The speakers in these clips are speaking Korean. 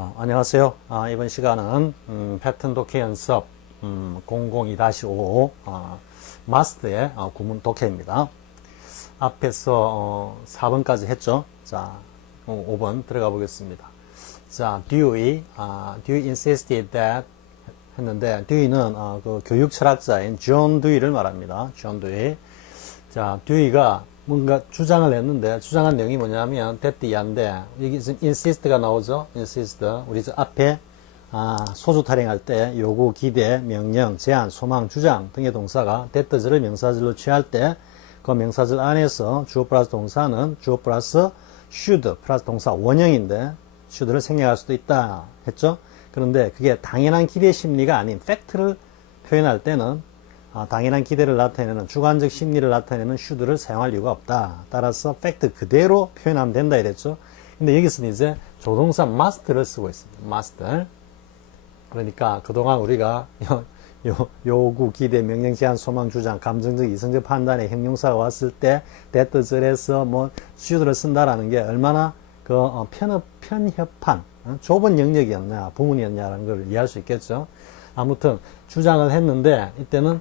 안녕하세요. 이번 시간은 패턴 독해 연습 002-5 마스터의 구문 독해입니다. 앞에서 4번까지 했죠. 자, 5번 들어가 보겠습니다. 자, Dewey insisted that 했는데 Dewey는 그 교육 철학자인 존 듀이를 말합니다. 존 듀이. 자, 듀이가 뭔가 주장을 했는데 주장한 내용이 뭐냐면 that 이하인데 여기 지금 insist가 나오죠. insist. 우리 저 앞에 소주 탈행할 때 요구, 기대, 명령, 제안, 소망, 주장 등의 동사가 that를 명사절로 취할 때 그 명사절 안에서 주어 플러스 동사는 주어 플러스 should 플러스 동사 원형인데 should를 생략할 수도 있다 했죠. 그런데 그게 당연한 기대 심리가 아닌 팩트를 표현할 때는 당연한 기대를 나타내는 주관적 심리를 나타내는 should를 사용할 이유가 없다. 따라서 팩트 그대로 표현하면 된다 이랬죠. 근데 여기서는 이제 조동사 must를 쓰고 있습니다. must. 그러니까 그동안 우리가 요구, 기대, 명령, 제한, 소망, 주장, 감정적, 이성적 판단에 형용사가 왔을 때 that절에서 뭐 should를 쓴다라는 게 얼마나 편협한 좁은 영역이었냐, 부문이었냐라는 걸 이해할 수 있겠죠. 아무튼 주장을 했는데 이때는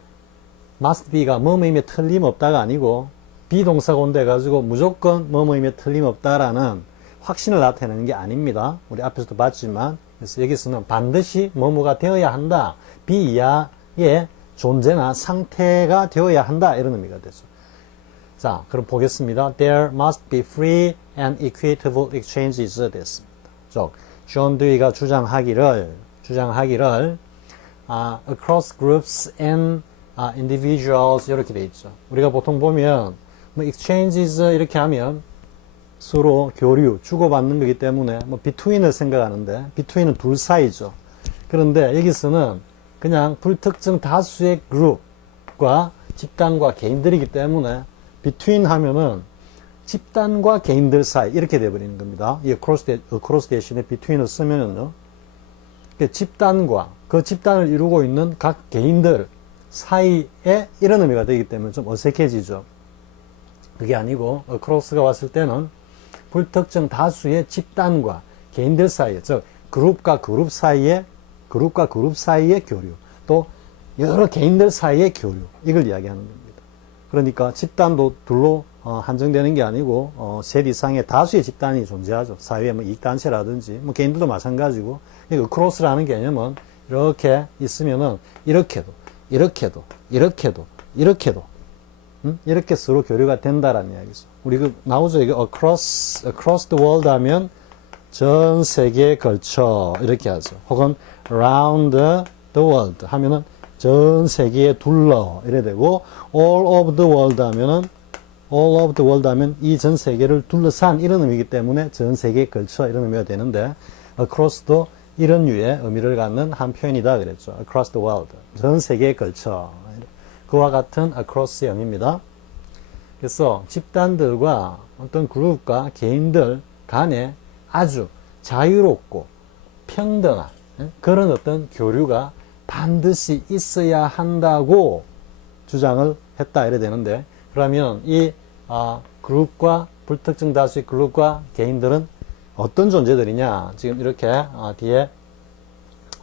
must be가 뭐뭐임에 틀림없다가 아니고 비동사가 온다 해가지고 무조건 뭐뭐임에 틀림없다라는 확신을 나타내는 게 아닙니다. 우리 앞에서도 봤지만 그래서 여기서는 반드시 뭐뭐가 되어야 한다. 비이하의 존재나 상태가 되어야 한다. 이런 의미가 되죠. 자, 그럼 보겠습니다. There must be free and equitable exchanges 됐습니다. 존 듀이가 주장하기를 across groups and individuals 이렇게 돼 있죠. 우리가 보통 보면 뭐 exchanges 이렇게 하면 서로 교류, 주고받는 거기 때문에 뭐 between을 생각하는데 between은 둘 사이죠. 그런데 여기서는 그냥 불특정 다수의 그룹과 집단과 개인들이기 때문에 between 하면은 집단과 개인들 사이 이렇게 돼버리는 겁니다. 이 across 대신에 between을 쓰면은요. 집단과 그 집단을 이루고 있는 각 개인들 사이에 이런 의미가 되기 때문에 좀 어색해지죠. 그게 아니고 across가 왔을 때는 불특정 다수의 집단과 개인들 사이에, 즉 그룹과 그룹 사이의 교류, 또 여러 개인들 사이의 교류, 이걸 이야기하는 겁니다. 그러니까 집단도 둘로 한정되는 게 아니고 셋 이상의 다수의 집단이 존재하죠. 사회의 뭐 이익단체라든지 뭐 개인들도 마찬가지고. 그러니까 크로스라는 개념은 이렇게 있으면은 이렇게도 이렇게 서로 교류가 된다라는 이야기죠. 우리 나오죠. 이게 across the world 하면 전 세계에 걸쳐 이렇게 하죠. 혹은 around the world 하면은 전 세계에 둘러 이래 되고 all of the world 하면 이 전 세계를 둘러싼 이런 의미이기 때문에 전 세계에 걸쳐 이런 의미가 되는데 across도 이런 류의 의미를 갖는 한 표현이다 그랬죠. across the world 전 세계에 걸쳐 그와 같은 across의 의미입니다. 그래서 집단들과 어떤 그룹과 개인들 간에 아주 자유롭고 평등한 그런 어떤 교류가 반드시 있어야 한다고 주장을 했다 이래 되는데 그러면 이 그룹과 불특정 다수의 그룹과 개인들은 어떤 존재들이냐 지금 이렇게 뒤에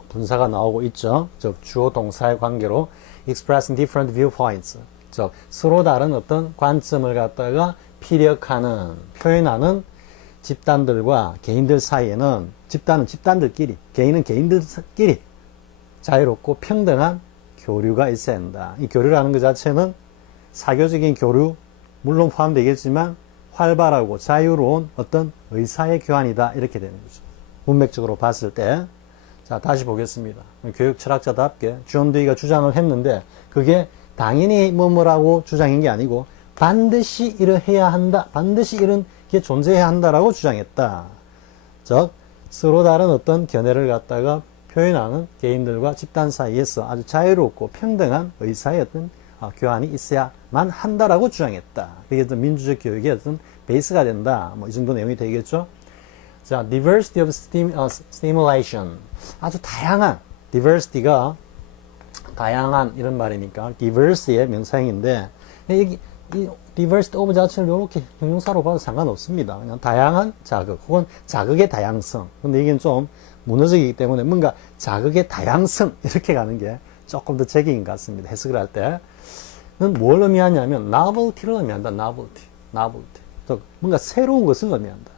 분사가 나오고 있죠. 즉 주어 동사의 관계로 expressing different viewpoints 즉 서로 다른 어떤 관점을 갖다가 피력하는 표현하는 집단들과 개인들 사이에는 집단은 집단들끼리 개인은 개인들끼리 자유롭고 평등한 교류가 있어야 한다. 이 교류라는 것 자체는 사교적인 교류 물론 포함되겠지만 활발하고 자유로운 어떤 의사의 교환이다 이렇게 되는 거죠. 문맥적으로 봤을 때 자 다시 보겠습니다. 교육 철학자답게 존 듀이가 주장을 했는데 그게 당연히 뭐뭐라고 주장한 게 아니고 반드시 이러해야 한다. 반드시 이런 게 존재해야 한다라고 주장했다. 즉 서로 다른 어떤 견해를 갖다가 표현하는 개인들과 집단 사이에서 아주 자유롭고 평등한 의사의 어떤 교환이 있어야만 한다라고 주장했다. 그게 어떤 민주적 교육의 어떤 베이스가 된다. 뭐 이 정도 내용이 되겠죠. 자, diversity of stimulation. 아주 다양한, diversity가 다양한 이런 말이니까 diverse의 명사형인데 여기 이 diversity of 자체를 이렇게 형용사로 봐도 상관없습니다. 그냥 다양한 자극 혹은 자극의 다양성. 근데 이게 좀 문어적이기 때문에 뭔가 자극의 다양성 이렇게 가는 게 조금 더 적인 것 같습니다. 해석을 할 때는 뭘 의미하냐면 novelty를 의미한다. novelty. 뭔가 새로운 것을 의미한다.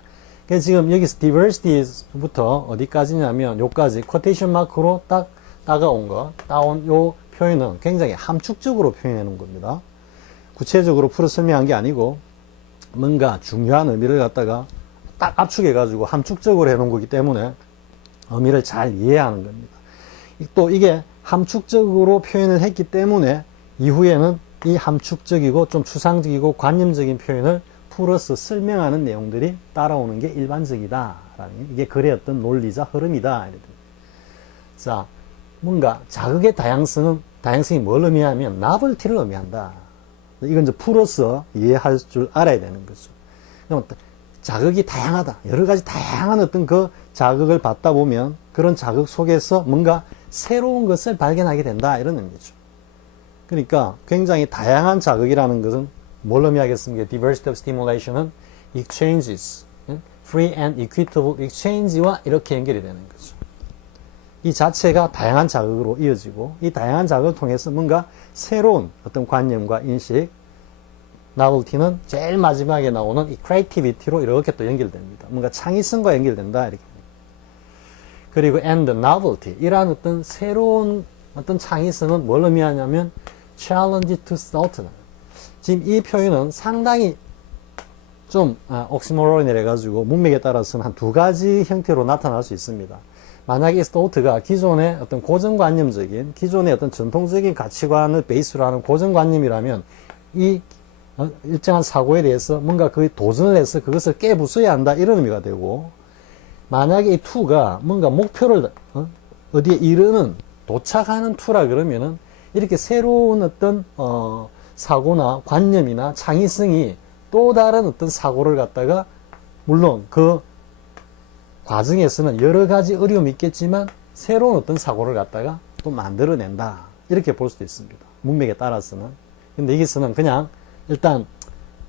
그래서 지금 여기서 diversity부터 어디까지냐면 요까지 쿼테이션 마크로 딱 따온 요 표현은 굉장히 함축적으로 표현해 놓은 겁니다. 구체적으로 풀어 설명한 게 아니고 뭔가 중요한 의미를 갖다가 딱 압축해 가지고 함축적으로 해 놓은 거기 때문에 의미를 잘 이해하는 겁니다. 또 이게 함축적으로 표현을 했기 때문에 이후에는 이 함축적이고 좀 추상적이고 관념적인 표현을 풀어서 설명하는 내용들이 따라오는 게 일반적이다. 이게 글의 어떤 논리자 흐름이다. 자, 뭔가 자극의 다양성이 뭘 의미하면 novelty를 의미한다. 이건 이제 풀어서 이해할 줄 알아야 되는 거죠. 자극이 다양하다. 여러 가지 다양한 어떤 그 자극을 받다 보면 그런 자극 속에서 뭔가 새로운 것을 발견하게 된다. 이런 의미죠. 그러니까 굉장히 다양한 자극이라는 것은 뭘 의미하겠습니까? Diversity of stimulation은 exchanges, free and equitable exchange와 이렇게 연결이 되는 거죠. 이 자체가 다양한 자극으로 이어지고 이 다양한 자극을 통해서 뭔가 새로운 어떤 관념과 인식, novelty는 제일 마지막에 나오는 이 creativity로 이렇게 또 연결됩니다. 뭔가 창의성과 연결된다. 이렇게. 그리고 and novelty, 이러한 어떤 새로운 어떤 창의성은 뭘 의미하냐면 challenge to certain. 지금 이 표현은 상당히 좀 옥시모론이라 가지고 문맥에 따라서는 한 두 가지 형태로 나타날 수 있습니다. 만약에 스토트가 기존의 어떤 고정관념적인, 기존의 어떤 전통적인 가치관을 베이스로 하는 고정관념이라면 이 일정한 사고에 대해서 뭔가 그 도전을 해서 그것을 깨부숴야 한다 이런 의미가 되고, 만약에 이 투가 뭔가 목표를 어디에 이르는 도착하는 투라 그러면은 이렇게 새로운 어떤 사고나 관념이나 창의성이 또 다른 어떤 사고를 갖다가 물론 그 과정에서는 여러 가지 어려움이 있겠지만 새로운 어떤 사고를 갖다가 또 만들어낸다. 이렇게 볼 수도 있습니다. 문맥에 따라서는. 근데 여기서는 그냥 일단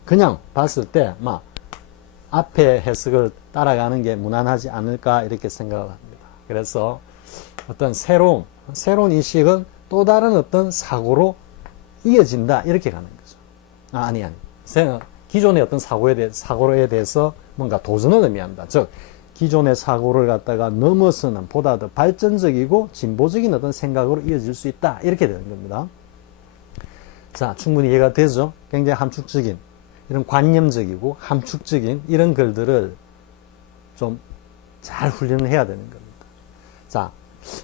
그냥 봤을 때 막 앞에 해석을 따라가는 게 무난하지 않을까 이렇게 생각을 합니다. 그래서 어떤 새로운 인식은 또 다른 어떤 사고로 이어진다. 이렇게 가는 거죠. 아니. 기존의 어떤 사고에 대해서 뭔가 도전을 의미한다. 즉, 기존의 사고를 갖다가 넘어서는 보다 더 발전적이고 진보적인 어떤 생각으로 이어질 수 있다. 이렇게 되는 겁니다. 자, 충분히 이해가 되죠? 굉장히 함축적인, 이런 관념적이고 함축적인 이런 글들을 좀 잘 훈련을 해야 되는 겁니다. 자,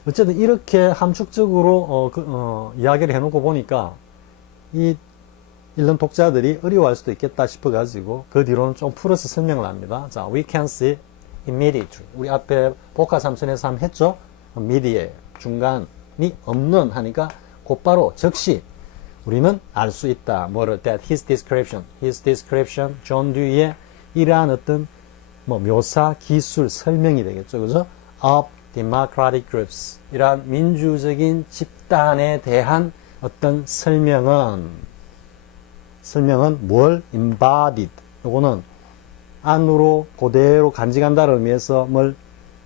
어쨌든 이렇게 함축적으로 이야기를 해놓고 보니까 읽는 독자들이 어려워할 수도 있겠다 싶어가지고 그 뒤로는 좀 풀어서 설명을 합니다. 자, we can see immediately. 우리 앞에 복화 삼선에서 한번 했죠? 미디에 중간이 없는 하니까 곧바로 즉시 우리는 알 수 있다. 뭐를? That his description, 존 듀이의 이러한 어떤 묘사, 기술, 설명이 되겠죠. 그죠? Of democratic groups. 이러한 민주적인 집단에 대한 어떤 설명은 뭘? embodied. 요거는 안으로 그대로 간직한다는 의미에서 뭘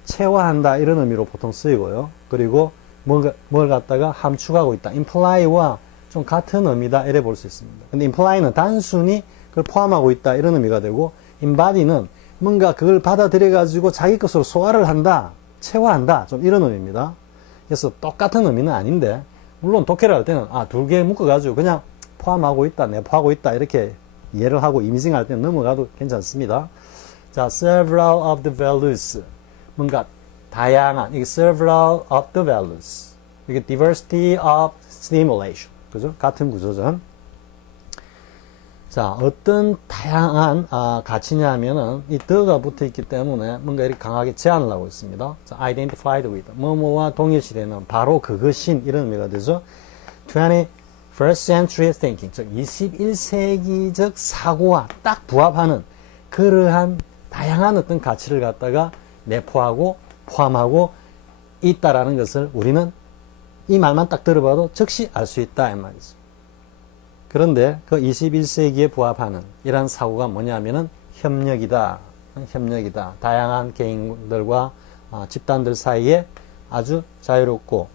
체화한다 이런 의미로 보통 쓰이고요. 그리고 뭘 갖다가 함축하고 있다. imply와 좀 같은 의미다 이래 볼 수 있습니다. 근데 imply는 단순히 그걸 포함하고 있다 이런 의미가 되고, embody는 뭔가 그걸 받아들여 가지고 자기 것으로 소화를 한다, 체화한다 좀 이런 의미입니다. 그래서 똑같은 의미는 아닌데, 물론 독해를 할 때는 두 개 묶어 가지고 그냥 포함하고 있다, 내포하고 있다 이렇게 이해를 하고 이미징할 때는 넘어가도 괜찮습니다. 자, several of the values. 뭔가 다양한, 이게 several of the values. 이게 diversity of stimulation. 그죠? 같은 구조죠. 자, 어떤 다양한 가치냐면은 이 the가 붙어 있기 때문에 뭔가 이렇게 강하게 제한을 하고 있습니다. 자, identified with. 뭐뭐와 동일시되는 바로 그것인 이런 의미가 되죠. 21st century thinking, 즉 21세기적 사고와 딱 부합하는 그러한 다양한 어떤 가치를 갖다가 내포하고 포함하고 있다라는 것을 우리는 이 말만 딱 들어봐도 즉시 알 수 있다 이 말이죠. 그런데 그 21세기에 부합하는 이러한 사고가 뭐냐면은 협력이다. 협력이다. 다양한 개인들과 집단들 사이에 아주 자유롭고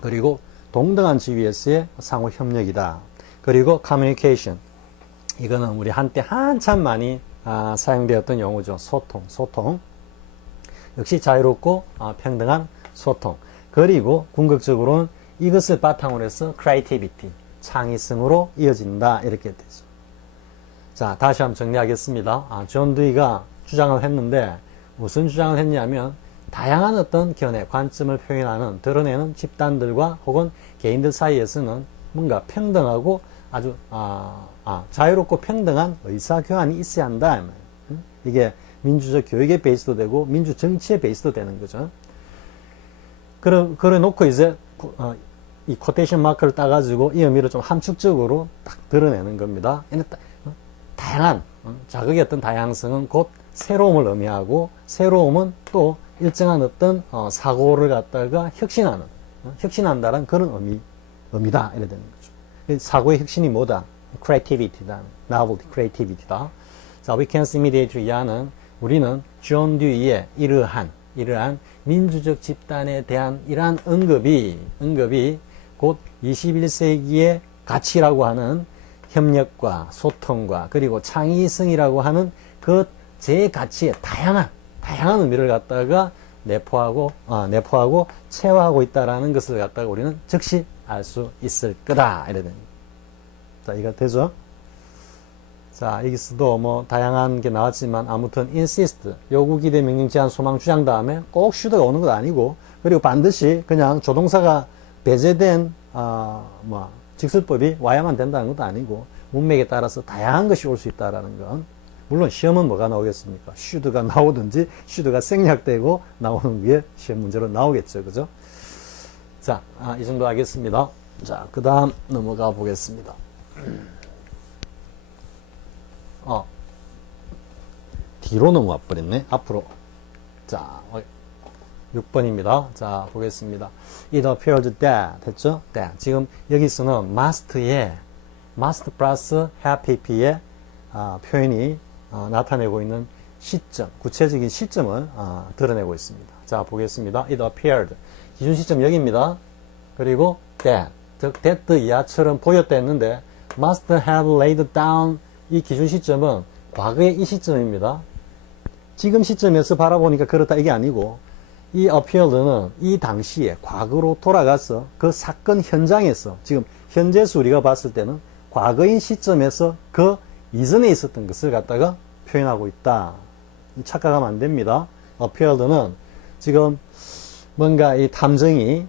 그리고 동등한 지위에서의 상호 협력이다. 그리고 communication. 이거는 우리 한때 한참 많이 사용되었던 용어죠. 소통. 역시 자유롭고 평등한 소통. 그리고 궁극적으로는 이것을 바탕으로 해서 creativity, 창의성으로 이어진다. 이렇게 되죠. 자, 다시 한번 정리하겠습니다. 존 듀이가 주장을 했는데 무슨 주장을 했냐면 다양한 어떤 견해, 관점을 표현하는, 드러내는 집단들과 혹은 개인들 사이에서는 뭔가 평등하고 아주 자유롭고 평등한 의사교환이 있어야 한다. 이게 민주적 교육의 베이스도 되고 민주 정치의 베이스도 되는 거죠. 그래 놓고 이제 이 코테이션 마크를 따가지고 이 의미를 좀 함축적으로 딱 드러내는 겁니다. 다양한 자극의 어떤 다양성은 곧 새로움을 의미하고 새로움은 또 일정한 어떤 사고를 갖다가 혁신한다는 그런 의미다. 이래 되는 거죠. 사고의 혁신이 뭐다? creativity다. novelty, creativity다. 자, Wickens immediately 이하는 우리는 존 듀이의 이러한 민주적 집단에 대한 이러한 언급이 곧 21세기의 가치라고 하는 협력과 소통과 그리고 창의성이라고 하는 그 제 가치의 다양한 의미를 갖다가 내포하고 체화하고 있다라는 것을 갖다가 우리는 즉시 알 수 있을 거다. 이래 됩니다. 자, 이거 되죠? 자, 여기서도 뭐 다양한 게 나왔지만 아무튼 insist, 요구, 기대, 명령, 제한, 소망, 주장 다음에 꼭 should가 오는 건 아니고 그리고 반드시 그냥 조동사가 배제된 직설법이 와야만 된다는 것도 아니고 문맥에 따라서 다양한 것이 올 수 있다라는 건 물론 시험은 뭐가 나오겠습니까? should가 나오든지 should가 생략되고 나오는 게 시험 문제로 나오겠죠. 그죠? 자, 이 정도 하겠습니다. 자, 그 다음 넘어가 보겠습니다. 뒤로 넘어와 버렸네. 앞으로. 자, 6번입니다. 자, 보겠습니다. It appeared that 됐죠? that. 지금 여기서는 must 플러스 have pp의 표현이 나타내고 있는 시점, 구체적인 시점을 드러내고 있습니다. 자, 보겠습니다. It appeared. 기준 시점 여기입니다. 그리고 that, 즉 that 이하처럼 보였다 했는데 must have laid down 이 기준 시점은 과거의 이 시점입니다. 지금 시점에서 바라보니까 그렇다 이게 아니고 이 appeared는 이 당시에 과거로 돌아가서 그 사건 현장에서 지금 현재수 우리가 봤을 때는 과거인 시점에서 그 이전에 있었던 것을 갖다가 표현하고 있다. 착각하면 안 됩니다. appeared는 지금 뭔가 이 탐정이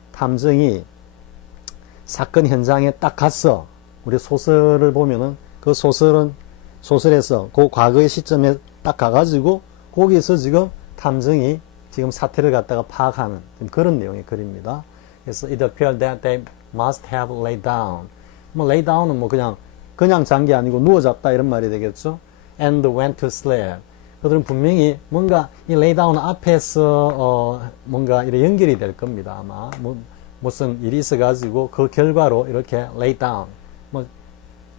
사건 현장에 딱 갔어. 우리 소설을 보면은 그 소설에서 그 과거의 시점에 딱 가가지고 거기서 지금 탐정이 지금 사태를 갖다가 파악하는 그런 내용의 글입니다. 그래서 it appeared that they must have laid down. lay down은 그냥 잔 게 아니고 누워 잤다 이런 말이 되겠죠. and went to sleep. 그들은 분명히 뭔가 이 lay down 앞에서 뭔가 이렇게 연결이 될 겁니다. 아마 무슨 일이 있어가지고 그 결과로 이렇게 lay down.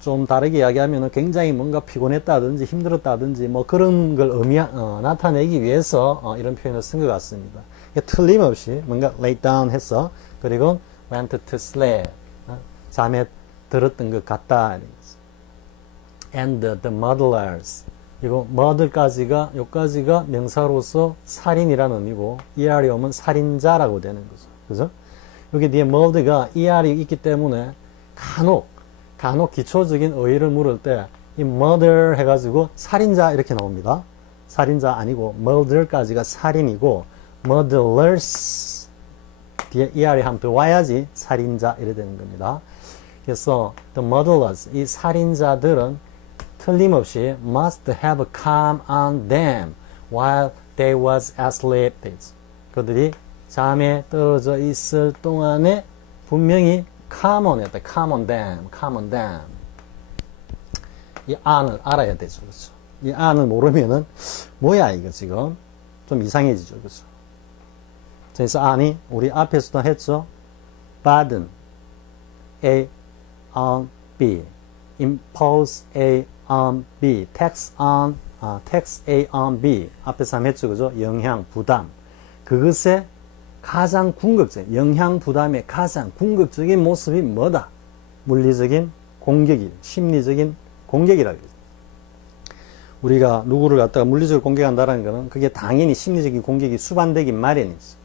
좀 다르게 이야기하면 굉장히 뭔가 피곤했다든지 힘들었다든지 그런 걸 나타내기 위해서 이런 표현을 쓴 것 같습니다. 틀림없이 뭔가 lay down 했어. 그리고 went to sleep. 잠에 들었던 것 같다. And the murderers. 이거 요까지가 명사로서 살인이라는 의미고 ER이 오면 살인자라고 되는 거죠. 그죠? 여기 뒤에 murder가 ER이 있기 때문에 간혹 기초적인 어휘를 물을 때 이 murder 해가지고 살인자 이렇게 나옵니다. 살인자 아니고 murder까지가 살인이고 murderers 뒤에 ER이 한 번 더 와야지 살인자 이래 되는 겁니다. 그래서 the murderers 이 살인자들은 틀림없이 must have come on them while they was asleep. 그들이 잠에 떨어져 있을 동안에 분명히 come on them. 이 안을 알아야 되죠. 그렇죠? 이 안을 모르면은 뭐야 이거 지금 좀 이상해지죠. 그렇죠? 그래서 안이 우리 앞에서도 했죠. 받은 A on B impose A on B, tax A on B. 앞에서 한번 했죠, 그죠? 영향, 부담. 그것의 가장 궁극적인, 영향, 부담의 가장 궁극적인 모습이 뭐다? 물리적인 공격이, 심리적인 공격이라고 그러죠. 우리가 누구를 갖다가 물리적으로 공격한다는 것은 그게 당연히 심리적인 공격이 수반되긴 마련이지.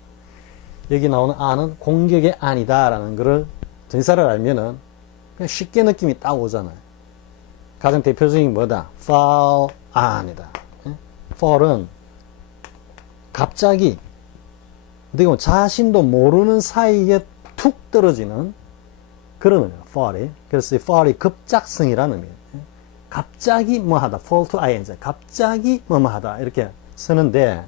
여기 나오는 안은 공격의 안이다라는 것을 전치사를 알면은 그냥 쉽게 느낌이 딱 오잖아요. 가장 대표적인 뭐다? fall on이다. fall은 갑자기 어떻게 보면 자신도 모르는 사이에 툭 떨어지는 그런 의미예요. fall이. 그래서 fall이 급작성이라는 의미예요. 갑자기 뭐 하다. fall to ing. 갑자기 뭐 하다. 이렇게 쓰는데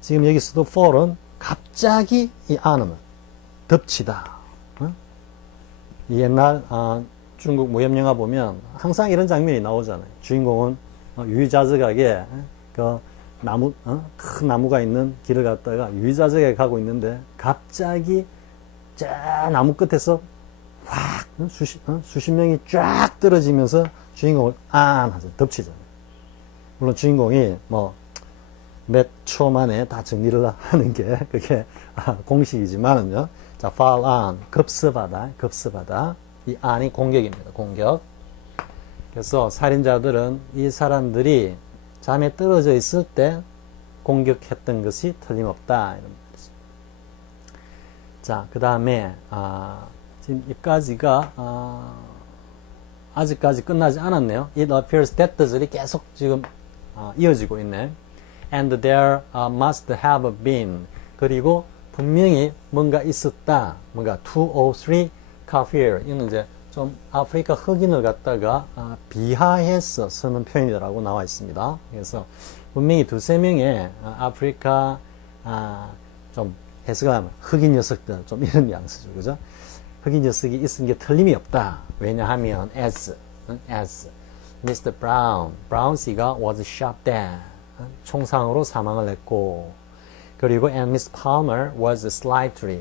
지금 여기서도 fall은 갑자기 이 안음을 덮치다. 옛날 중국 무협영화 보면 항상 이런 장면이 나오잖아요. 주인공은 유유자적하게 그 나무, 큰 나무가 있는 길을 갔다가 유유자적하게 가고 있는데 갑자기 저 나무 끝에서 확 수십 명이 쫙 떨어지면서 주인공을 하죠. 덮치잖아요. 물론 주인공이 뭐 몇 초 만에 다 정리를 하는 게 그게 공식이지만은요. 자, fall on, 급습하다. 이 an이 공격입니다. 공격. 그래서 살인자들은 이 사람들이 잠에 떨어져 있을 때 공격했던 것이 틀림없다. 이런 말이죠. 자, 그 다음에 지금 여기까지가 아직까지 끝나지 않았네요. It appears that들이 계속 지금 이어지고 있네. And there must have been. 그리고 분명히 뭔가 있었다. 뭔가 203 kafir. 이는 이제 좀 아프리카 흑인을 갖다가 비하해서 쓰는 표현이라고 나와 있습니다. 그래서 분명히 두세 명의 아프리카 좀 해석을 하면 흑인 녀석들 좀 이런 뉘앙스죠. 그죠? 흑인 녀석이 있은 게 틀림이 없다. 왜냐하면 as Mr. Brown 씨가 was shot dead. 총상으로 사망을 했고 그리고 and Miss Palmer was slightly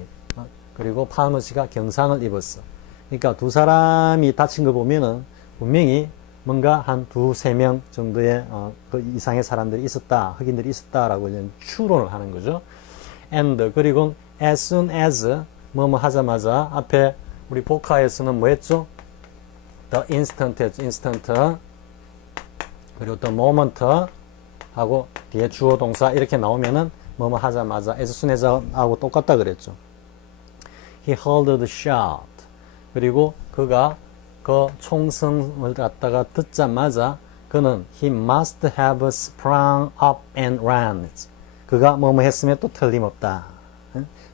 그리고 팔머 씨가 경상을 입었어. 그러니까 두 사람이 다친 거 보면은 분명히 뭔가 한 두세 명 정도의 그 이상의 사람들이 있었다, 흑인들이 있었다라고 이제 추론을 하는 거죠. And 그리고 as soon as 뭐뭐 하자마자 앞에 우리 복화에서는 뭐 했죠? The instant 했죠. instant 그리고 the moment 하고 뒤에 주어 동사 이렇게 나오면은 뭐뭐 하자마자 as soon as 하고 똑같다 그랬죠. He heard the shot. 그리고 그가 그 총성을 갖다가 듣자마자 그는 he must have sprung up and ran. 그가 뭐뭐 했으면 또 틀림없다.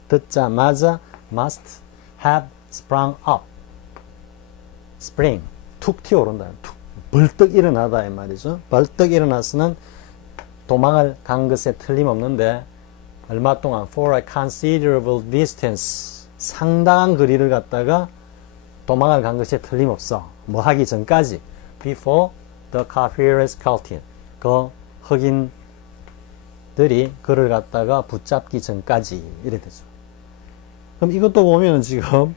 듣자마자 must have sprung up. spring. 툭 튀어오른다. 툭. 벌떡 일어나다 이 말이죠. 벌떡 일어나서는 도망을 간 것에 틀림없는데 얼마 동안 for a considerable distance 상당한 거리를 갔다가 도망을 간 것에 틀림없어. 뭐 하기 전까지 before the Kafir's cutting 그 흑인들이 그를 갖다가 붙잡기 전까지 이래 되죠. 그럼 이것도 보면은 지금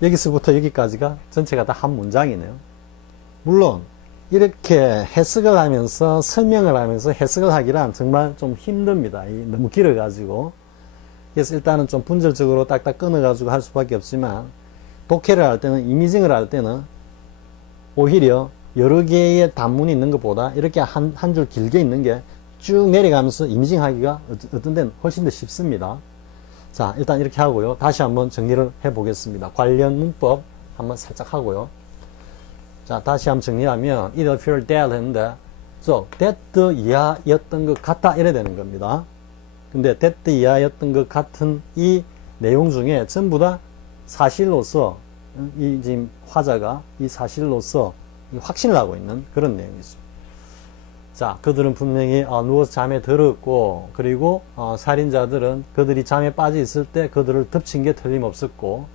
여기서부터 여기까지가 전체가 다 한 문장이네요. 물론 이렇게 해석을 하면서 설명을 하면서 해석을 하기란 정말 좀 힘듭니다. 너무 길어가지고. 그래서 일단은 좀 분절적으로 딱딱 끊어가지고 할 수밖에 없지만 독해를 할 때는 이미징을 할 때는 오히려 여러 개의 단문이 있는 것보다 이렇게 한 줄 길게 있는 게 쭉 내려가면서 이미징 하기가 어떤 데는 훨씬 더 쉽습니다. 자, 일단 이렇게 하고요. 다시 한번 정리를 해보겠습니다. 관련 문법 한번 살짝 하고요. 자, 다시 한번 정리하면 it appeared that 했는데 that 이하였던 것 같다 이래 되는 겁니다. 근데 that 이하였던 것 같은 이 내용 중에 전부 다 사실로서 이 지금 화자가 이 사실로서 확신을 하고 있는 그런 내용이죠. 자, 그들은 분명히 누워서 잠에 들었고 그리고 살인자들은 그들이 잠에 빠져 있을 때 그들을 덮친 게 틀림없었고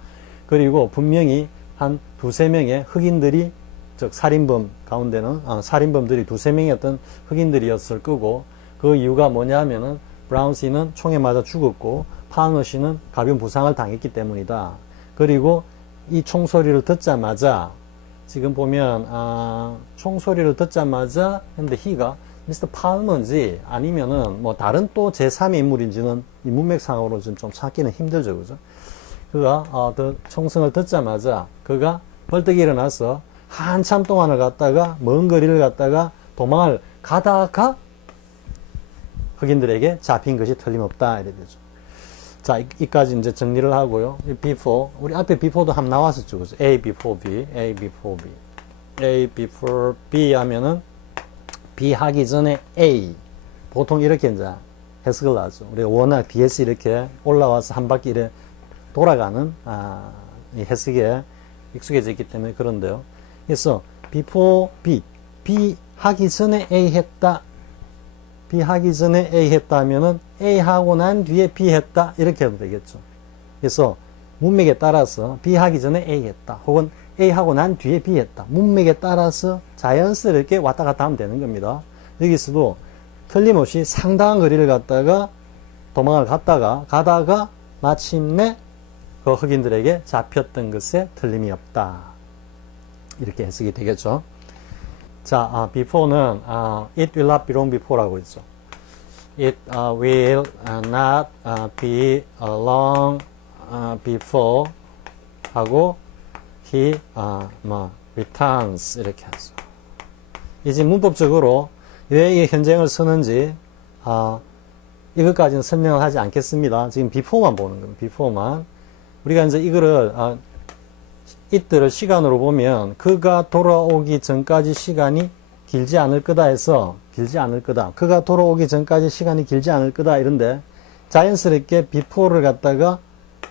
그리고 분명히 한 두세 명의 흑인들이 즉 살인범 가운데는 살인범들이 두세 명이었던 흑인들이었을 거고 그 이유가 뭐냐면은 브라운 씨는 총에 맞아 죽었고 파머 씨는 가벼운 부상을 당했기 때문이다. 그리고 이 총소리를 듣자마자 지금 보면 총소리를 듣자마자 근데 he가 미스터 팔머인지 아니면은 뭐 다른 또 제3의 인물인지는 이 문맥상으로 좀 찾기는 힘들죠, 그죠? 그가 총성을 듣자마자 그가 벌떡 일어나서 한참 동안을 갔다가 먼 거리를 갔다가 도망을 가다가 흑인들에게 잡힌 것이 틀림없다 이래 되죠. 자, 이까지 이제 정리를 하고요. before 우리 앞에 before도 한번 나왔었죠, 그죠? A before B, A before B, A before B 하면은 B 하기 전에 A 보통 이렇게 이제 해석을 하죠. 우리가 워낙 BS 이렇게 올라와서 한 바퀴 이렇게 돌아가는 이 해석에 익숙해져 있기 때문에 그런데요. 그래서 before B, B 하기 전에 A 했다. B 하기 전에 A 했다 하면은 A 하고 난 뒤에 B 했다. 이렇게 하면 되겠죠. 그래서 문맥에 따라서 B 하기 전에 A 했다. 혹은 A 하고 난 뒤에 B 했다. 문맥에 따라서 자연스럽게 왔다 갔다 하면 되는 겁니다. 여기서도 틀림없이 상당한 거리를 갔다가 도망을 가다가 마침내 그 흑인들에게 잡혔던 것에 틀림이 없다. 이렇게 해석이 되겠죠. 자, before는 it will not be long before라고 있죠. It will not be long before 하고 he returns 이렇게 하죠. 이제 문법적으로 왜 이 현재형을 쓰는지 이것까지는 설명을 하지 않겠습니다. 지금 before만 보는 겁니다. before만 우리가 이제 이거를 이때를 시간으로 보면 그가 돌아오기 전까지 시간이 길지 않을 거다 해서 길지 않을 거다. 그가 돌아오기 전까지 시간이 길지 않을 거다 이런데 자연스럽게 before를 갖다가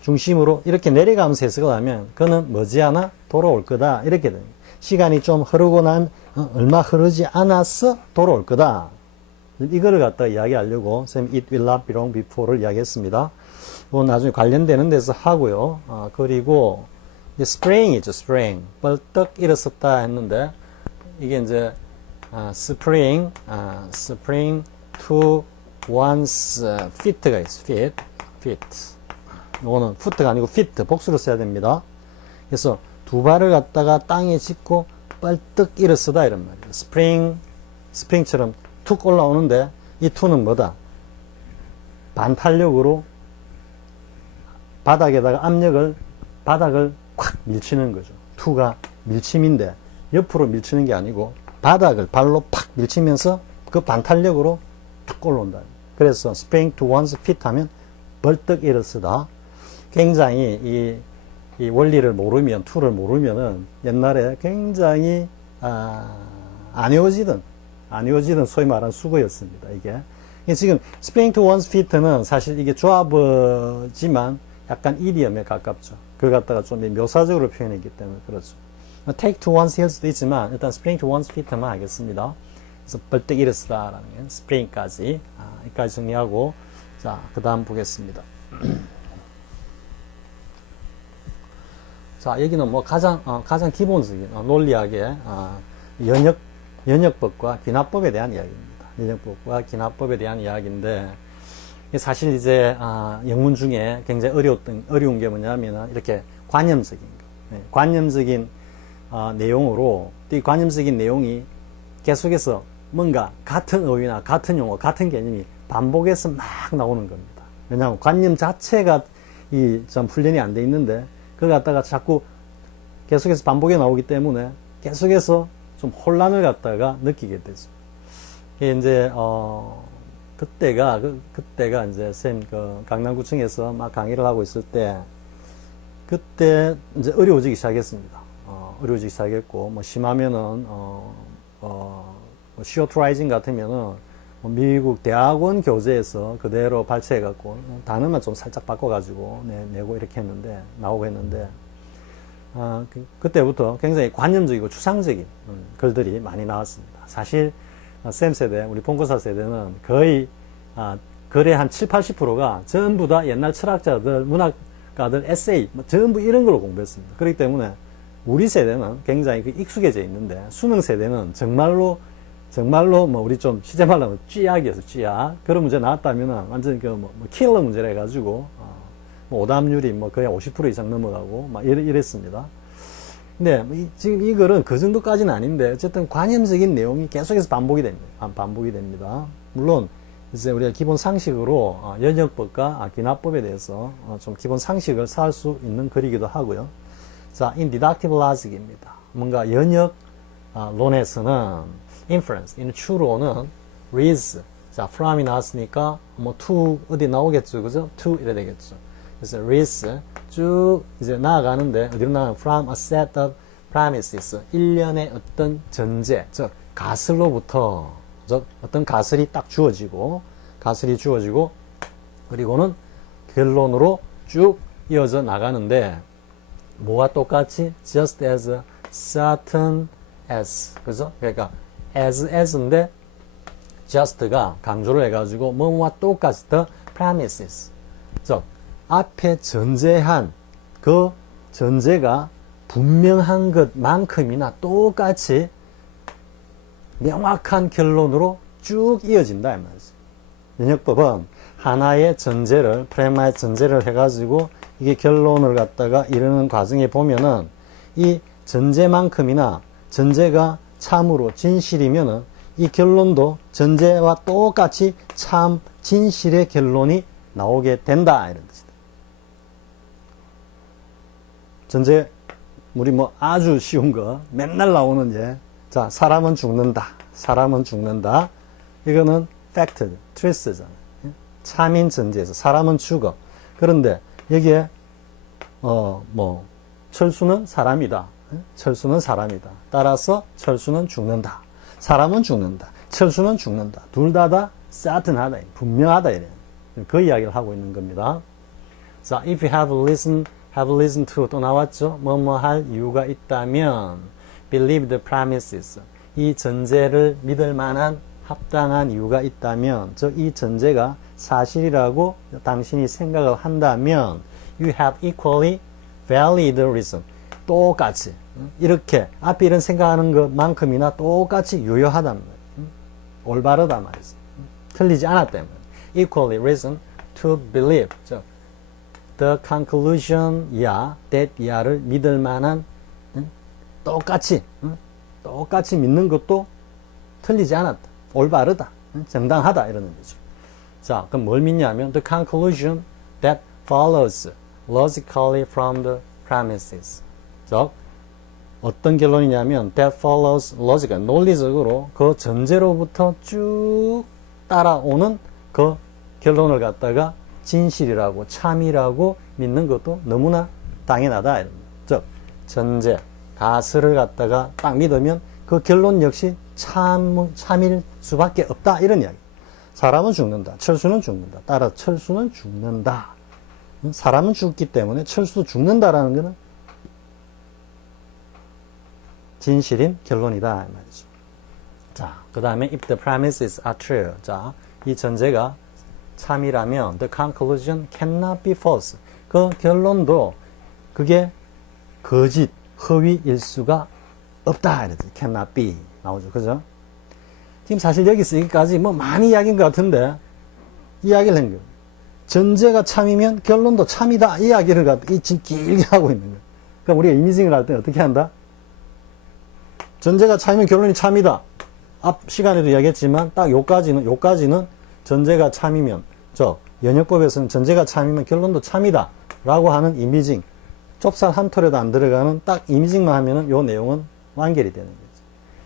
중심으로 이렇게 내려가면서 해석을 하면 그는 머지않아 돌아올 거다 이렇게 됩니다. 시간이 좀 흐르고 난 얼마 흐르지 않아서 돌아올 거다. 이거를 갖다가 이야기하려고 쌤 it will not be long before를 이야기했습니다. 뭐 나중에 관련되는 데서 하고요. 그리고 spring이죠, spring. 벌떡 일어섰다 했는데, 이게 이제, spring to one's feet가 있어, feet. 이거는 foot가 아니고 feet, 복수로 써야 됩니다. 그래서 두 발을 갖다가 땅에 짚고 벌떡 일어서다 이런 말이에요. spring처럼 툭 올라오는데, 이 투는 뭐다? 반탄력으로 바닥에다가 바닥을 콱 밀치는 거죠. 투가 밀침인데 옆으로 밀치는 게 아니고 바닥을 발로 팍 밀치면서 그 반탄력으로 툭 올라온다. 그래서 spring to one's feet 하면 벌떡 일어서다. 굉장히 이 원리를 모르면 투를 모르면은 옛날에 굉장히 안 외워지던 소위 말하는 수거였습니다. 이게 지금 spring to one's feet는 사실 이게 조합어지만 약간 이디엄에 가깝죠. 그걸 갖다가 좀 묘사적으로 표현했기 때문에 그렇죠. take to one's heels도 있지만 일단 spring to one's feet만 하겠습니다. 그래서 벌떡 일어서다라는 게 spring까지 여기까지 정리하고 자, 그 다음 보겠습니다. 자, 여기는 뭐 가장 기본적인 논리학의 연역법과 귀납법에 대한 이야기입니다. 연역법과 귀납법에 대한 이야기인데 사실 이제 영문 중에 굉장히 어려운 게 뭐냐면 이렇게 관념적인 거, 관념적인 내용으로 이 관념적인 내용이 계속해서 뭔가 같은 어휘나 같은 용어, 같은 개념이 반복해서 막 나오는 겁니다. 왜냐하면 관념 자체가 좀 훈련이 안 돼 있는데 그걸 갖다가 자꾸 계속해서 반복해 나오기 때문에 계속해서 좀 혼란을 갖다가 느끼게 되죠. 이게 이제 그때가 이제 쌤 강남구청에서 막 강의를 하고 있을 때 그때 이제 어려워지기 시작했습니다. 어려워지기 시작했고 뭐 심하면은 시어트라이징 같으면은 미국 대학원 교재에서 그대로 발췌해갖고 단어만 좀 살짝 바꿔가지고 내고 이렇게 했는데 나오고 했는데 그때부터 굉장히 관념적이고 추상적인 글들이 많이 나왔습니다. 사실 쌤 세대, 우리 본고사 세대는 거의 글의 한 7, 80%가 전부 다 옛날 철학자들, 문학가들 에세이 전부 이런 걸로 공부했습니다. 그렇기 때문에 우리 세대는 굉장히 익숙해져 있는데 수능 세대는 정말로 뭐 우리 좀 시제말로 하면 쥐약이었어, 쥐약. 그런 문제 나왔다면 완전 킬러 문제라 해가지고 뭐 오답률이 뭐 거의 50% 이상 넘어가고 막 이랬습니다. 근데 지금 이 글은 그 정도까지는 아닌데 어쨌든 관념적인 내용이 계속해서 반복이 됩니다. 물론 이제 우리가 기본 상식으로 연역법과 기납법에 대해서 좀 기본 상식을 쌓을 수 있는 글이기도 하고요. 자, in deductive logic입니다. 뭔가 연역 론에서는 inference, 추론은 with, 자, from이 나왔으니까 뭐 to 어디 나오겠죠, 그죠? to 이래 되겠죠. 그래서 with 쭉 이제 나아가는데 어디로 나가면 from a set of premises, 일련의 어떤 전제, 즉 가설로부터 즉 어떤 가설이 딱 주어지고 그리고는 결론으로 쭉 이어져 나가는데 뭐와 똑같이 just as certain as, 그죠? 그러니까 as인데 just가 강조를 해가지고 뭐와 똑같이 the premises, 즉 앞에 전제한 그 전제가 분명한 것만큼이나 똑같이 명확한 결론으로 쭉 이어진다 이 말이죠. 연역법은 하나의 전제를 프레마의 전제를 해가지고 이게 결론을 갖다가 이르는 과정에 보면은 이 전제만큼이나 전제가 참으로 진실이면은 이 결론도 전제와 똑같이 참 진실의 결론이 나오게 된다 이런 뜻이다. 전제 우리 뭐 아주 쉬운 거 맨날 나오는 자, 사람은 죽는다. 이거는 fact, truth잖아요. 참인 전제에서 사람은 죽어. 그런데 여기에 철수는 사람이다. 따라서 철수는 죽는다. 사람은 죽는다. 철수는 죽는다. 둘 다 certain하다. 분명하다 이래. 그 이야기를 하고 있는 겁니다. 자, if you have listened to 또 나왔죠. 뭐뭐 할 이유가 있다면 believe the premises. 이 전제를 믿을 만한 합당한 이유가 있다면, 즉 이 전제가 사실이라고 당신이 생각을 한다면 you have equally valid reason. 똑같이 이렇게 앞에 이런 생각하는 것만큼이나 똑같이 유효하단 말이에요. 올바르단 말이죠. 틀리지 않았다 말이에요. equally reason to believe. 즉 the conclusion that 를 믿을 만한 똑같이 믿는 것도 틀리지 않았다. 올바르다. 정당하다. 이러는 거죠. 자, 그럼 뭘 믿냐면 the conclusion that follows logically from the premises. 즉, 어떤 결론이냐면 that follows logical, 논리적으로 그 전제로부터 쭉 따라오는 그 결론을 갖다가 진실이라고 참이라고 믿는 것도 너무나 당연하다. 즉, 전제, 가설을 갖다가 딱 믿으면 그 결론 역시 참일 수밖에 없다. 이런 이야기. 사람은 죽는다. 철수는 죽는다. 따라 철수는 죽는다. 사람은 죽기 때문에 철수도 죽는다라는 것은 진실인 결론이다. 말이죠. 자, 그 다음에 if the premises are true. 자, 이 전제가 참이라면 the conclusion cannot be false. 그 결론도 그게 거짓, 허위일 수가 없다. 이러지. cannot be 나오죠. 그죠? 지금 사실 여기서 여기까지 뭐 많이 이야기인 것 같은데 이야기를 한 거예요. 전제가 참이면 결론도 참이다. 이 이야기를 지금 길게 하고 있는 거예요. 그럼 우리가 이미징을 할 때 어떻게 한다? 전제가 참이면 결론이 참이다. 앞 시간에도 이야기했지만 딱 요까지는 전제가 참이면, 연역법에서는 전제가 참이면 결론도 참이다 라고 하는 이미징, 좁쌀 한 톨에도 안 들어가는 딱 이미징만 하면은 요 내용은 완결이 되는 거죠.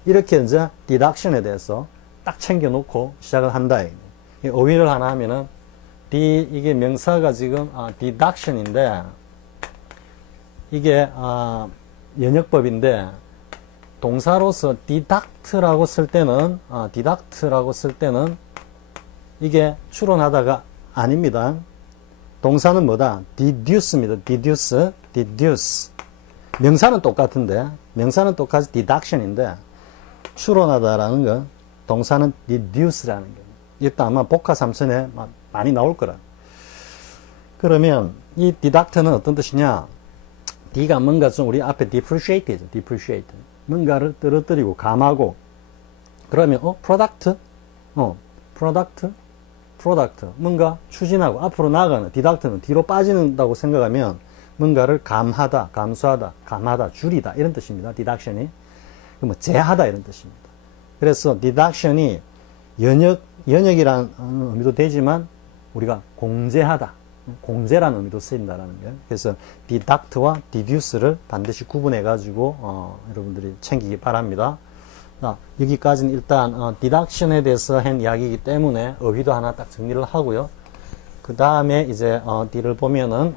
이렇게 이제 디덕션에 대해서 딱 챙겨놓고 시작을 한다. 어휘를 하나 하면은 이게 명사가 지금 디덕션인데 이게 연역법인데 동사로서 디덕트라고 쓸 때는 이게 추론하다가 아닙니다. 동사는 뭐다? deduce입니다. deduce. 명사는 똑같은데, 명사는 똑같이 deduction인데, 추론하다라는 건 동사는 deduce라는 거예요. 이것도 아마 복화 3천에 많이 나올 거라. 그러면 이 deduct는 어떤 뜻이냐? D가 뭔가 좀 우리 앞에 depreciate죠. depreciate. 뭔가를 떨어뜨리고 감하고. 그러면 product. 뭔가 추진하고 앞으로 나아가는 디덕트는 뒤로 빠진다고 생각하면 뭔가를 감하다, 감수하다, 감하다, 줄이다 이런 뜻입니다. deduction이 뭐 제하다 이런 뜻입니다. 그래서 deduction이 연역이라는 의미도 되지만 우리가 공제하다, 공제라는 의미도 쓰인다라는 거예요. 그래서 deduct와 deduce를 반드시 구분해 가지고 여러분들이 챙기기 바랍니다. 여기까지는 일단 deduction에 대해서 한 이야기이기 때문에 어휘도 하나 딱 정리를 하고요. 그 다음에 이제 D를 보면은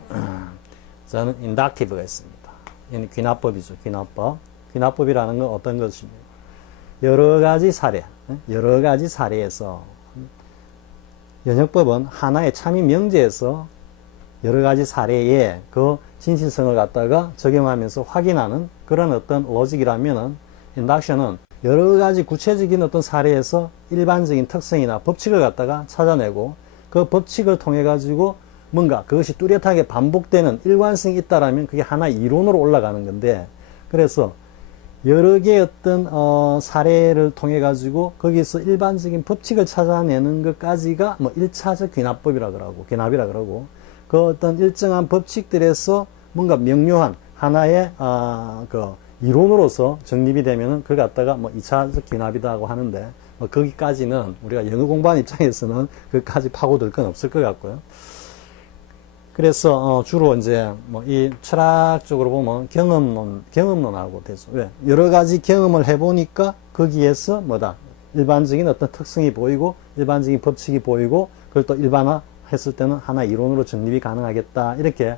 저는 inductive가 있습니다. 얘는 귀납법이죠. 귀납법. 귀납법이라는 건 어떤 것입니까? 여러 가지 사례에서 연역법은 하나의 참이 명제에서 여러 가지 사례에 그 진실성을 갖다가 적용하면서 확인하는 그런 어떤 로직이라면은 인덕션은 여러 가지 구체적인 어떤 사례에서 일반적인 특성이나 법칙을 갖다가 찾아내고 그 법칙을 통해 가지고 뭔가 그것이 뚜렷하게 반복되는 일관성이 있다라면 그게 하나의 이론으로 올라가는 건데, 그래서 여러 개의 어떤 사례를 통해 가지고 거기서 일반적인 법칙을 찾아내는 것까지가 뭐 1차적 귀납법이라 그러고 귀납이라 그러고, 그 어떤 일정한 법칙들에서 뭔가 명료한 하나의 그 이론으로서 정립이 되면은 그걸 갖다가 뭐 2차적 귀납이라고 하는데, 뭐 거기까지는 우리가 영어 공부하는 입장에서는 그까지 파고들 건 없을 것 같고요. 그래서 주로 이제 뭐 이 철학적으로 보면 경험론하고 되죠. 왜? 여러 가지 경험을 해보니까 거기에서 뭐다? 일반적인 어떤 특성이 보이고 일반적인 법칙이 보이고 그걸 또 일반화했을 때는 하나의 이론으로 정립이 가능하겠다. 이렇게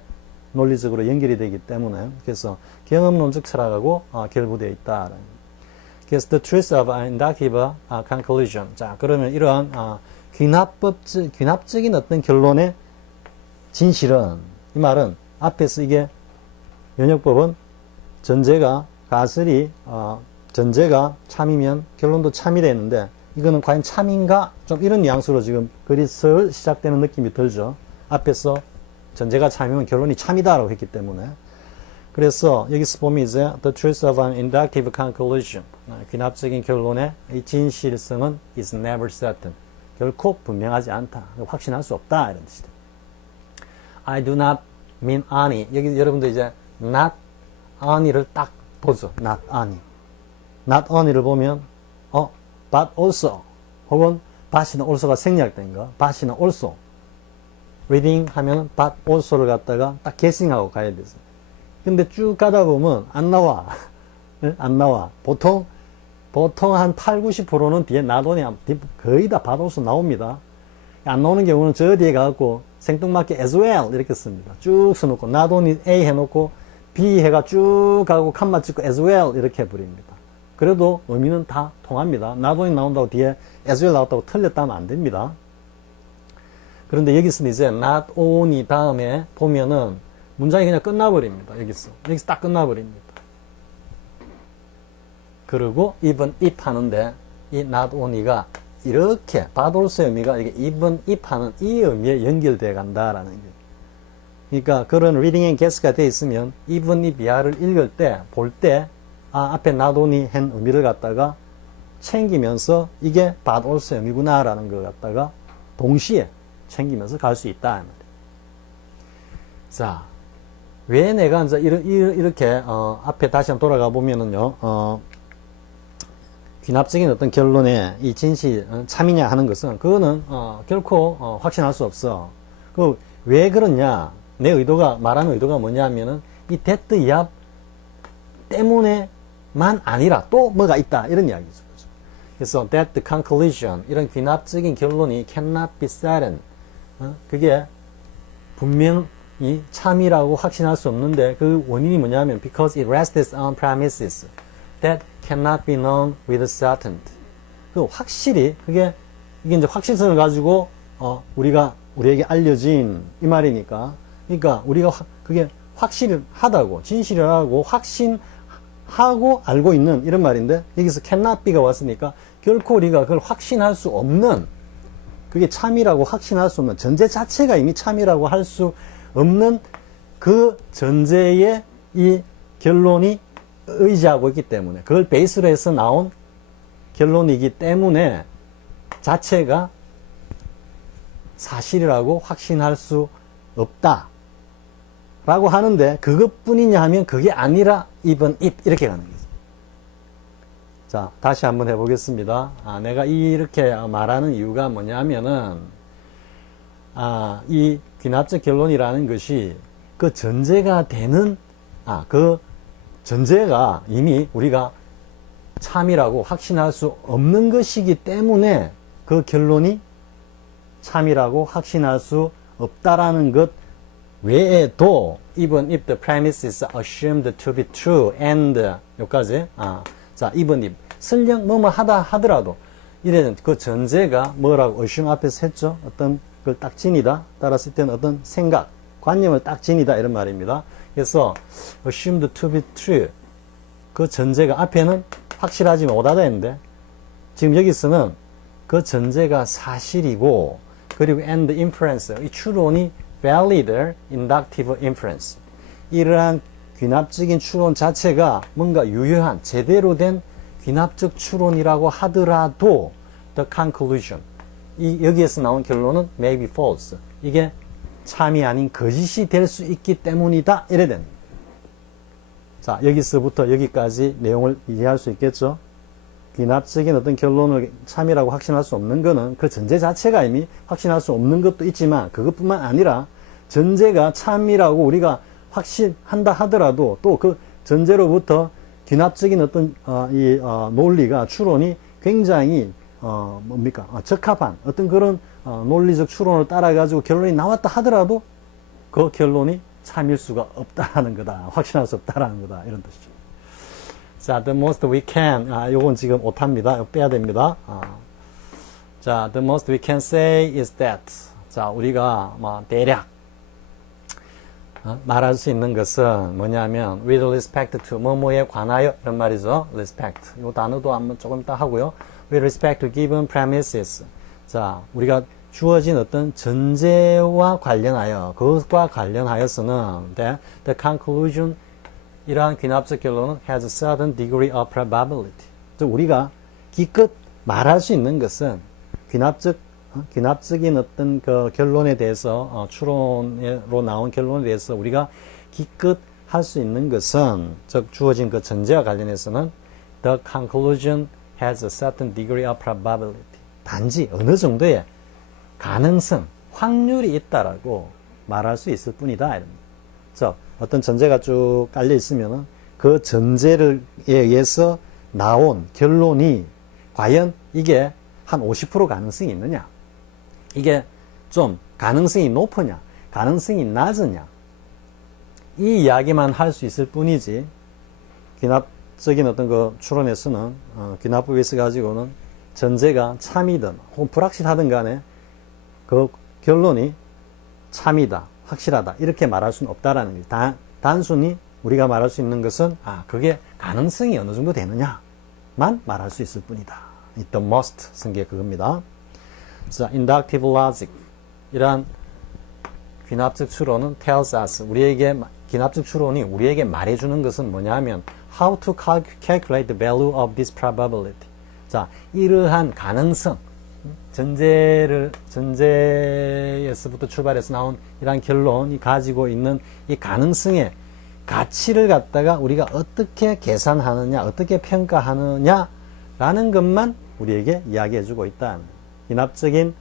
논리적으로 연결이 되기 때문에, 그래서 경험론적 철학하고 결부되어 있다. 그래서 the truth of an inductive conclusion. 자, 그러면 이러한 귀납적인 어떤 결론의 진실은, 이 말은 앞에서 이게 연역법은 전제가 가설이 전제가 참이면 결론도 참이 되는데, 이거는 과연 참인가? 좀 이런 뉘앙스로 지금 글이 슬 시작되는 느낌이 들죠. 앞에서 전제가 참이면 결론이 참이다라고 했기 때문에. 그래서 여기서 보면 이제 the truth of an inductive conclusion, 귀납적인 결론의 이 진실성은 is never certain, 결코 분명하지 않다, 확신할 수 없다 이런 뜻이다. I do not mean any. 여기 여러분들 이제 not any를 딱 보죠. not any. not any를 보면 but also 혹은 but이나 also가 생략된 거. but이나 also. reading 하면 but also를 갖다가 딱 guessing하고 가야 되죠. 근데 쭉 가다 보면 안 나와. 안 나와. 보통 한 8, 90%는 뒤에 not only 거의 다 but also 나옵니다. 안 나오는 경우는 저 뒤에 가갖고 생뚱맞게 as well 이렇게 씁니다. 쭉 써놓고 not only A 해놓고 B 해가 쭉 가고 칸마 찍고 as well 이렇게 해버립니다. 그래도 의미는 다 통합니다. not only 나온다고 뒤에 as well 나왔다고 틀렸다 하면 안 됩니다. 그런데 여기서는 이제 not only 다음에 보면은 문장이 그냥 끝나버립니다. 여기서 딱 끝나버립니다. 그리고 even if 하는데 이 not only가 이렇게 but also의 의미가 이게 even if 하는 이 의미에 연결되어 간다라는 거예요. 그러니까 그런 reading and guess가 되어 있으면 even if 이하를 읽을 때, 볼 때 앞에 not only 한 의미를 갖다가 챙기면서 이게 but also의 의미구나 라는 걸 갖다가 동시에 챙기면서 갈 수 있다. 자, 왜 내가 이제 이렇게 앞에 다시 한번 돌아가 보면은요, 귀납적인 어떤 결론에 이 진실 참이냐 하는 것은 그거는 결코 확신할 수 없어. 그 왜 그렇냐? 내 의도가 말하는 의도가 뭐냐면은 이 that 이합 때문에만 아니라 또 뭐가 있다 이런 이야기죠. 그래서 that the conclusion 이런 귀납적인 결론이 cannot be certain 그게 분명히 참이라고 확신할 수 없는데 그 원인이 뭐냐면 because it rests on premises that cannot be known with certainty. 그 확실히 이게 이제 확실성을 가지고 우리에게 알려진 이 말이니까, 그러니까 우리가 그게 확실하다고 진실이라고 확신하고 알고 있는 이런 말인데, 여기서 cannot be가 왔으니까 결코 우리가 그걸 확신할 수 없는, 그게 참이라고 확신할 수 없는 전제 자체가 이미 참이라고 할 수 없는 그 전제의 이 결론이 의지하고 있기 때문에, 그걸 베이스로 해서 나온 결론이기 때문에 자체가 사실이라고 확신할 수 없다. 라고 하는데 그것뿐이냐 하면 그게 아니라 even if 이렇게 가는 거죠. 자, 다시 한번 해보겠습니다. 내가 이렇게 말하는 이유가 뭐냐면은 이 귀납적 결론이라는 것이 그 전제가 되는 그 전제가 이미 우리가 참이라고 확신할 수 없는 것이기 때문에 그 결론이 참이라고 확신할 수 없다라는 것 외에도 even if the premise is assumed to be true and 여기까지 자 even if 설령 뭐뭐 하다 하더라도 이래는 그 전제가 뭐라고 assume 앞에서 했죠. 어떤 걸 딱 지니다 따랐을 때는 어떤 생각 관념을 딱 지니다 이런 말입니다. 그래서 assumed to be true 그 전제가 앞에는 확실하지 못하다 했는데 지금 여기서는 그 전제가 사실이고 그리고 and inference 이 추론이 valid inductive inference 이러한 귀납적인 추론 자체가 뭔가 유효한 제대로 된 귀납적 추론이라고 하더라도 the conclusion 여기에서 나온 결론은 may be false 이게 참이 아닌 거짓이 될 수 있기 때문이다 이래 됩니다. 자 여기서부터 여기까지 내용을 이해할 수 있겠죠. 귀납적인 어떤 결론을 참이라고 확신할 수 없는 것은 그 전제 자체가 이미 확신할 수 없는 것도 있지만 그것뿐만 아니라 전제가 참이라고 우리가 확신한다 하더라도 또 그 전제로부터 귀납적인 어떤 논리가 추론이 굉장히 적합한 어떤 그런 논리적 추론을 따라 가지고 결론이 나왔다 하더라도 그 결론이 참일 수가 없다라는 거다. 확신할 수 없다라는 거다. 이런 뜻이죠. 자, the most we can. 요건 지금 오타입니다. 빼야 됩니다. 자, the most we can say is that. 자, 우리가 대략 말할 수 있는 것은 뭐냐면 with respect to 뭐뭐에 관하여 이런 말이죠. respect. 이 단어도 한번 조금 이따 하고요. with respect to given premises. 자, 우리가 주어진 어떤 전제와 관련하여 그것과 관련하여서는 the conclusion 이러한 귀납적 결론은 has a certain degree of probability. 즉 우리가 기껏 말할 수 있는 것은 귀납적인 어떤 그 결론에 대해서 추론으로 나온 결론에 대해서 우리가 기껏 할 수 있는 것은 즉 주어진 그 전제와 관련해서는 the conclusion has a certain degree of probability. 단지 어느 정도의 가능성, 확률이 있다라고 말할 수 있을 뿐이다. 즉 어떤 전제가 쭉 깔려 있으면은 그 전제에 의해서 나온 결론이 과연 이게 한 50% 가능성이 있느냐? 이게 좀 가능성이 높으냐? 가능성이 낮으냐? 이 이야기만 할 수 있을 뿐이지 귀납적인 어떤 그 추론에서는 귀납법에 있어 가지고는 전제가 참이든 혹은 불확실하든 간에 그 결론이 참이다, 확실하다 이렇게 말할 수는 없다라는 거예요. 단순히 우리가 말할 수 있는 것은 그게 가능성이 어느 정도 되느냐만 말할 수 있을 뿐이다. the most 쓴 게 그겁니다. 자, inductive logic 이러한 귀납적 추론은 tells us 우리에게 귀납적 추론이 우리에게 말해주는 것은 뭐냐면 how to calculate the value of this probability. 자, 이러한 가능성 전제에서부터 출발해서 나온 이러한 결론이 가지고 있는 이 가능성의 가치를 갖다가 우리가 어떻게 계산하느냐, 어떻게 평가하느냐라는 것만 우리에게 이야기해주고 있다. 귀납적인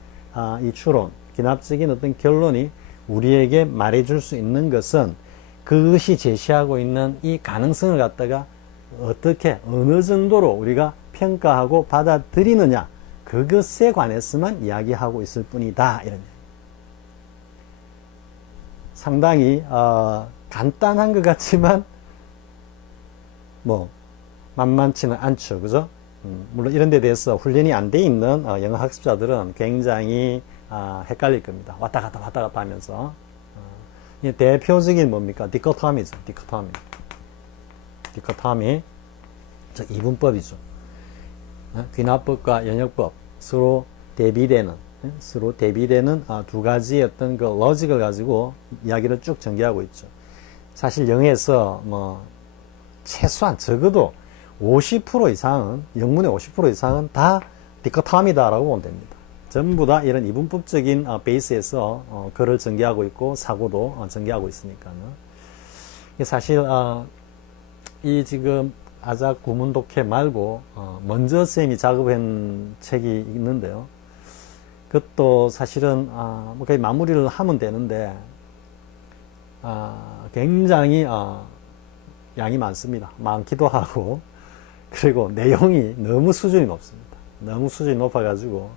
이 추론, 귀납적인 어떤 결론이 우리에게 말해줄 수 있는 것은 그것이 제시하고 있는 이 가능성을 갖다가 어떻게 어느 정도로 우리가 평가하고 받아들이느냐 그것에 관해서만 이야기하고 있을 뿐이다. 이런 상당히 간단한 것 같지만 만만치는 않죠. 그죠? 물론 이런 데 대해서 훈련이 안 돼 있는 영어 학습자들은 굉장히 헷갈릴 겁니다. 왔다 갔다 하면서 대표적인 뭡니까? 디코토미죠. 디코토미 즉 이분법이죠. 귀납법과 연역법 서로 대비되는 두 가지의 어떤 그 로직을 가지고 이야기를 쭉 전개하고 있죠. 사실 영어에서 최소한 적어도 50% 이상은 영문의 50% 이상은 다 디코토미다라고 보면 됩니다. 전부 다 이런 이분법적인 베이스에서 글을 전개하고 있고 사고도 전개하고 있으니까요. 이게 사실 이 지금 아작 구문 독해 말고 먼저 쌤이 작업한 책이 있는데요. 그것도 사실은 뭐 거의 마무리를 하면 되는데 굉장히 양이 많습니다. 많기도 하고 그리고 내용이 너무 수준이 높습니다. 너무 수준이 높아가지고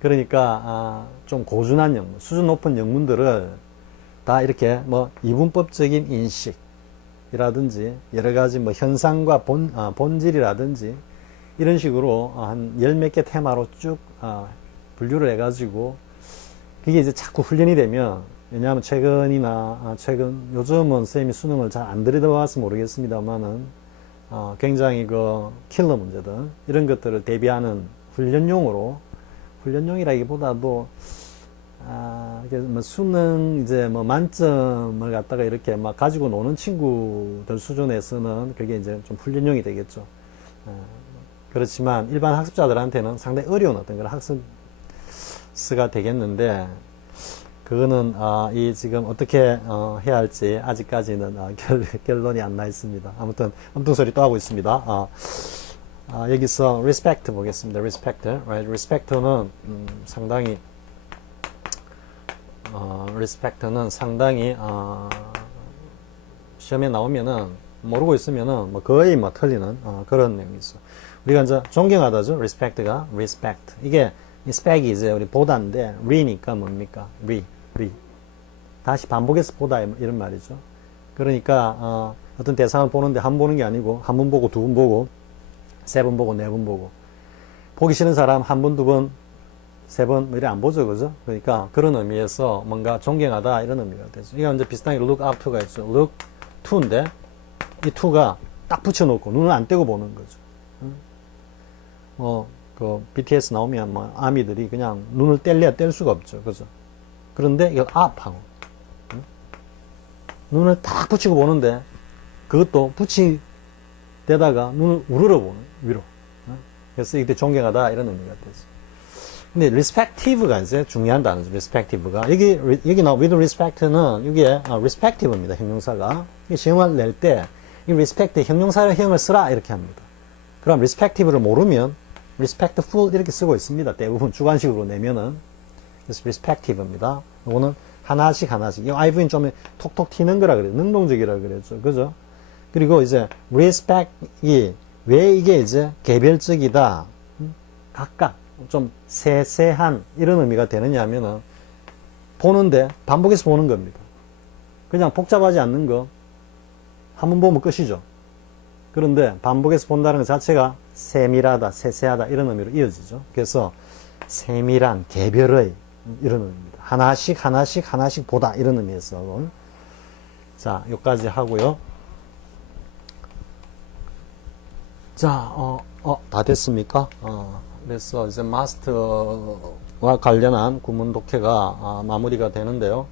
그러니까 좀 고준한 영문, 수준 높은 영문들을 다 이렇게 뭐 이분법적인 인식이라든지 여러 가지 뭐 현상과 본질이라든지 이런 식으로 한 열 몇 개 테마로 쭉 분류를 해가지고 그게 이제 자꾸 훈련이 되면 왜냐하면 최근 요즘은 쌤이 수능을 잘 안 들여다봐서 모르겠습니다만은 굉장히 그 킬러 문제들 이런 것들을 대비하는 훈련용이라기보다도 뭐 수능 이제 뭐 만점을 갖다가 이렇게 막 가지고 노는 친구들 수준에서는 그게 이제 좀 훈련용이 되겠죠. 그렇지만 일반 학습자들한테는 상당히 어려운 어떤 그런 학습스가 되겠는데 그거는 이 지금 어떻게 해야 할지 아직까지는 결론이 안 나 있습니다. 아무튼 엉뚱소리 또 하고 있습니다. 여기서 respect 보겠습니다. respect는 상당히 시험에 나오면은 모르고 있으면은 뭐 거의 뭐 틀리는 그런 내용이 있어. 우리가 이제 존경하다죠. respect가 respect 이게 spec이 이제 우리 보다인데 re니까 뭡니까? re 다시 반복해서 보다 이런 말이죠. 그러니까 어떤 대상을 보는데 한 번 보는 게 아니고 한 번 보고 두 번 보고 세 번 보고 네 번 보고 보기 싫은 사람 한 번, 두 번, 세 번 뭐 이래 안 보죠, 그죠? 그러니까 그런 의미에서 뭔가 존경하다 이런 의미가 되죠. 이게 이제 비슷하게 look up to가 있죠. look to인데 이 to가 딱 붙여놓고 눈을 안 떼고 보는 거죠. 그 BTS 나오면 뭐 아미들이 그냥 눈을 뗄래야 뗄 수가 없죠, 그죠? 그런데 이걸 up하고 눈을 딱 붙이고 보는데 그것도 붙이대다가 눈을 우러러 보는 위로. 그래서 이때 존경하다 이런 의미가 되죠. 근데 respective가 이제 중요한 단어죠. respective가 여기 나온 with respect는 이게 respective입니다. 형용사가 시험을 낼 때 이 respect 형용사형을 쓰라 이렇게 합니다. 그럼 respective를 모르면 respectful 이렇게 쓰고 있습니다. 대부분 주관식으로 내면은 그래서 respective입니다. 이거는 하나씩 이 iV는 좀 톡톡 튀는 거라 그래요. 능동적이라 그랬죠. 그죠? 그리고 이제 respect이 왜 이게 이제 개별적이다, 각각 좀 세세한 이런 의미가 되느냐 하면은 보는데 반복해서 보는 겁니다. 그냥 복잡하지 않는 거 한 번 보면 끝이죠. 그런데 반복해서 본다는 것 자체가 세밀하다, 세세하다 이런 의미로 이어지죠. 그래서 세밀한 개별의 이런 의미입니다. 하나씩 보다 이런 의미에서 자 여기까지 하고요. 자, 다 됐습니까? 그래서 이제 마스터와 관련한 구문 독해가 마무리가 되는데요.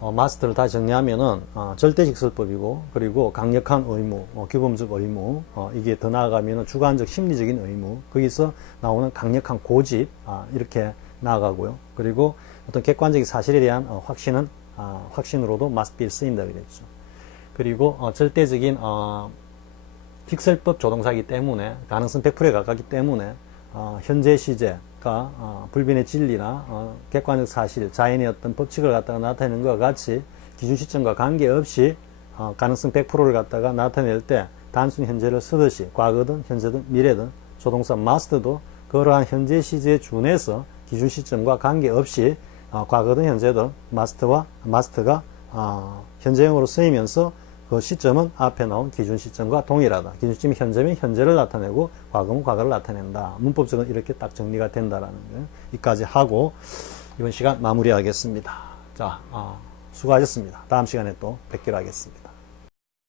마스터를 다시 정리하면은 절대적 설법이고 그리고 강력한 의무, 규범적 의무, 이게 더 나아가면은 주관적 심리적인 의무, 거기서 나오는 강력한 고집 이렇게 나아가고요. 그리고 어떤 객관적인 사실에 대한 확신으로도 must be 쓰인다 그랬죠. 그리고 절대적인 픽셀법 조동사이기 때문에 가능성 100%에 가깝기 때문에 현재 시제가 불변의 진리나 객관적 사실, 자연의 어떤 법칙을 갖다가 나타내는 것과 같이 기준 시점과 관계없이 가능성 100%를 갖다가 나타낼 때 단순 현재를 쓰듯이 과거든 현재든 미래든 조동사 must도 그러한 현재 시제에 준해서 기준 시점과 관계없이 과거든 현재든 must가 현재형으로 쓰이면서 그 시점은 앞에 나온 기준 시점과 동일하다. 기준 시점이 현재면 현재를 나타내고 과거는 과거를 나타낸다. 문법적으로 이렇게 딱 정리가 된다라는 거. 이까지 하고 이번 시간 마무리하겠습니다. 자, 수고하셨습니다. 다음 시간에 또 뵙기로 하겠습니다.